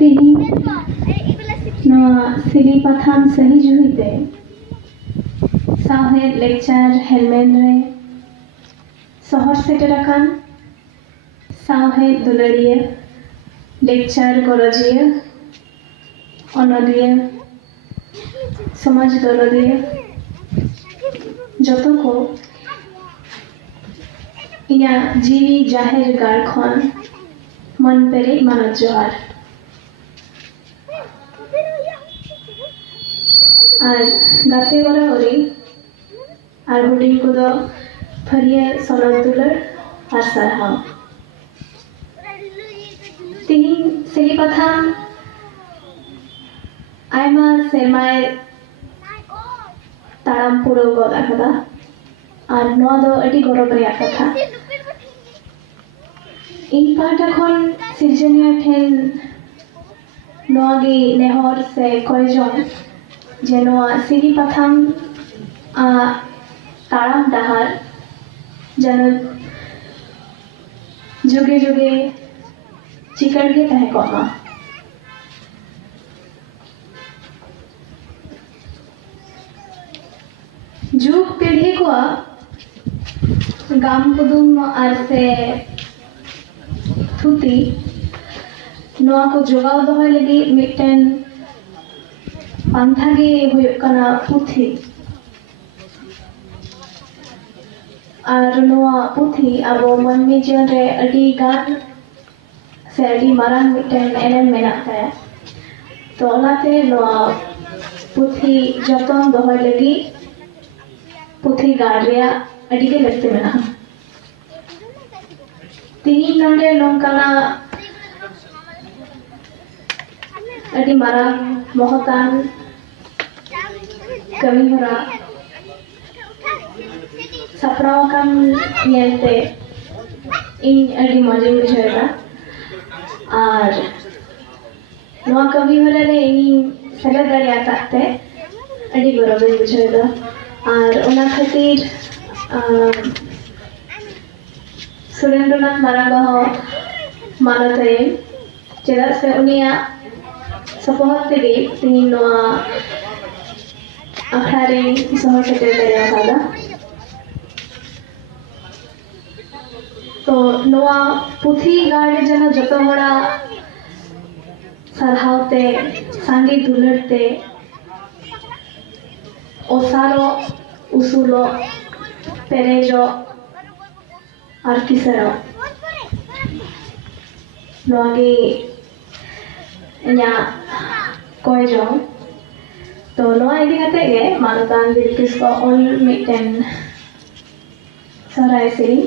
Tini Noa Siri Patham Sahi Juhite Sahe lecture Helmen Re Sohor Seterakan Sahe Dulariya lecture Gorojiya Onodiya Samaj Dolodiya Joto ko Inya Jiwi Jahir Gar Khon Mon Peri Manat Johar আর গাতে করা ওরি আর হুডিং কুদো ফরিয়া সনদ দুলার আর সারহাও তিহিন সেলি পাথাম আইমা সেমাই তারাম পুরো গদ আকাদা আর নোয়া দো আডি গরব রেয়া কথা ᱤᱧ ᱯᱟᱦᱴᱟ ᱠᱷᱚᱱ ᱥᱤᱨᱡᱚᱱᱤᱭᱟᱹ ᱴᱷᱮᱱ ᱱᱚᱣᱟᱜᱮ ᱱᱮᱦᱚᱨ ᱥᱮ ᱠᱚᱭᱡᱚᱝ ᱡᱮ ᱱᱚᱣᱟ ᱥᱤᱨᱤ ᱯᱟᱛᱷᱟᱢ ᱛᱟᱲᱟᱢ ᱰᱟᱦᱟᱨ যেন যুগে যুগে চিকার গে তাহে ᱠᱚᱜ ᱢᱟ যুগ পিढ़ी ᱠᱚᱣᱟᱜ ᱜᱟᱢ ᱠᱩᱫᱩᱢ ᱟᱨ ᱥᱮ ᱛᱷᱩᱛᱤ ᱱᱚᱣᱟ ᱠᱚ ᱡᱚᱜᱟᱣ ᱫᱚᱦᱚᱭ ᱞᱟᱹᱜᱤᱫ ᱢᱤᱫᱴᱮᱱ ᱯᱟᱱᱛᱷᱟ ᱜᱮ ᱦᱩᱭᱩᱜ ᱠᱟᱱᱟ ᱯᱩᱛᱷᱤ ᱟᱨ ᱱᱚᱣᱟ ᱯᱩᱛᱷᱤ ᱟᱵᱚ ᱢᱟᱹᱱᱢᱤ ᱡᱤᱭᱚᱱ ᱨᱮ ᱟᱹᱰᱤ ᱜᱟᱱ ᱥᱮ ᱟᱹᱰᱤ ᱢᱟᱨᱟᱝ ᱢᱤᱫᱴᱮᱱ ᱮᱱᱮᱢ ᱢᱮᱱᱟᱜ ᱛᱟᱭᱟ ᱛᱚ ᱚᱱᱟᱛᱮ ᱱᱚᱣᱟ ᱯᱩᱛᱷᱤ ᱡᱚᱛᱚᱱ ᱫᱚᱦᱚᱭ ᱞᱟᱹᱜᱤᱫ ᱯᱩᱛᱷᱤ ᱜᱟᱲ ᱨᱮᱭᱟᱜ ᱟᱹᱰᱤ ᱜᱮ ᱞᱟᱹᱠᱛᱤ ᱢᱮᱱᱟᱜᱼᱟ ᱛᱤᱦᱤᱧ ᱱᱚᱰᱮ ᱱᱚᱝᱠᱟᱱᱟᱜ ᱟᱹᱰᱤ ᱢᱟᱨᱟᱝ ᱢᱚᱦᱚᱛᱟᱱ ᱠᱟᱹᱢᱤ ᱦᱚᱨᱟ ᱥᱟᱯᱲᱟᱣ ᱟᱠᱟᱱ ᱧᱮᱞᱛᱮ ᱤᱧ ᱟᱹᱰᱤ ᱢᱚᱡᱤᱧ ᱵᱩᱡᱷᱟᱹᱣᱮᱫᱟ ᱟᱨ ᱱᱚᱣᱟ ᱠᱟᱹᱢᱤ ᱦᱚᱨᱟ ᱨᱮ ᱤᱧ ᱥᱮᱞᱮᱫ ᱫᱟᱲᱮᱭᱟᱠᱟᱫ ᱛᱮ ᱟᱹᱰᱤ ᱜᱚᱨᱚᱵᱤᱧ ᱵᱩᱡᱷᱟᱹᱣᱮᱫᱟ ᱟᱨ ᱚᱱᱟ ᱠᱷᱟᱹᱛᱤᱨ ᱥᱩᱨᱮᱱᱫᱨᱚᱱᱟᱛᱷ ᱢᱟᱨᱟᱝᱵᱟ ᱦᱚᱸ ᱢᱟᱱᱚᱛᱟᱭᱟᱹᱧ ᱪᱮᱫᱟᱜ ᱥᱮ ᱩᱱᱤᱭᱟᱜ ᱥᱚᱯᱚᱦᱚᱫ ᱛᱮᱜᱮ ᱛᱤᱦᱤᱧ ᱱᱚᱣᱟ ᱟᱠᱷᱲᱟ ᱨᱮᱧ ᱥᱚᱦᱚᱨ ᱥᱮᱴᱮᱨ ᱫᱟᱲᱮᱭᱟᱠᱟᱫᱟ ᱛᱚ ᱱᱚᱣᱟ ᱯᱩᱛᱷᱤ ᱜᱟᱲ ᱨᱮ ᱡᱮᱱᱚ ᱡᱚᱛᱚ ᱦᱚᱲᱟᱜ ᱥᱟᱨᱦᱟᱣ ᱛᱮ ᱥᱟᱸᱜᱮ ᱫᱩᱞᱟᱹᱲ ᱛᱮ ᱚᱥᱟᱨᱚᱜ ᱩᱥᱩᱞᱚᱜ ᱯᱮᱨᱮᱡᱚᱜ ᱟᱨ ᱠᱤᱥᱟᱹᱬᱚᱜ ᱱᱚᱣᱟᱜᱮ ᱤᱧᱟᱹᱜ ᱠᱚᱭᱡᱚᱝ ᱛᱚ ᱱᱚᱣᱟ ᱤᱫᱤ ᱠᱟᱛᱮ ᱜᱮ ᱢᱟᱱᱚᱛᱟᱱ ᱵᱤᱞᱠᱤᱥ ᱠᱚ ᱚᱞ ᱢᱤᱫᱴᱮᱱ ᱥᱚᱦᱨᱟᱭ ᱥᱮᱨᱮᱧ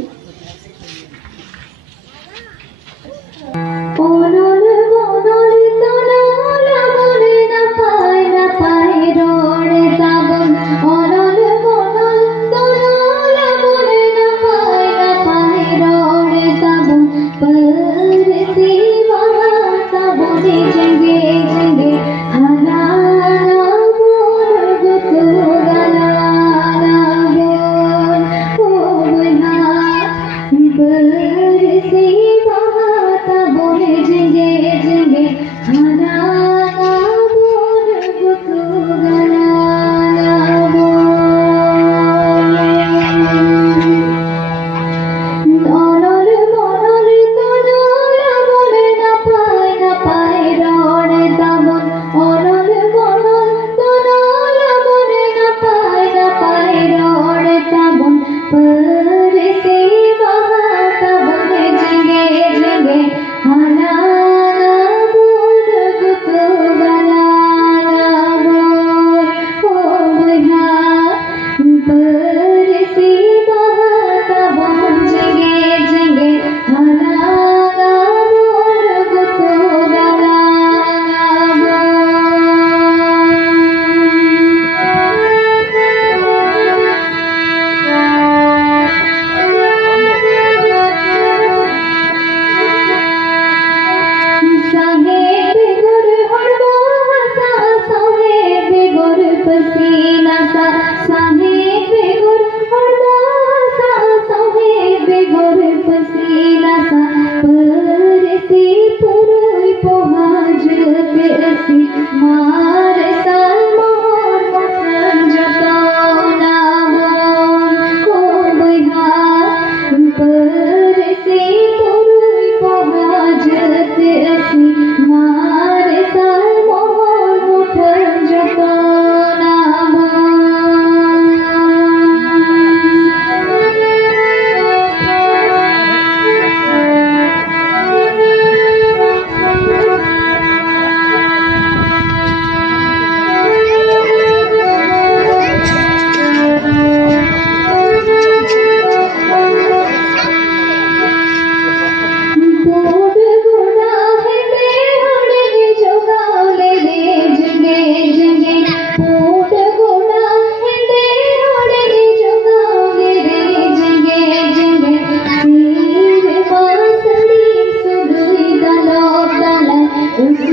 उस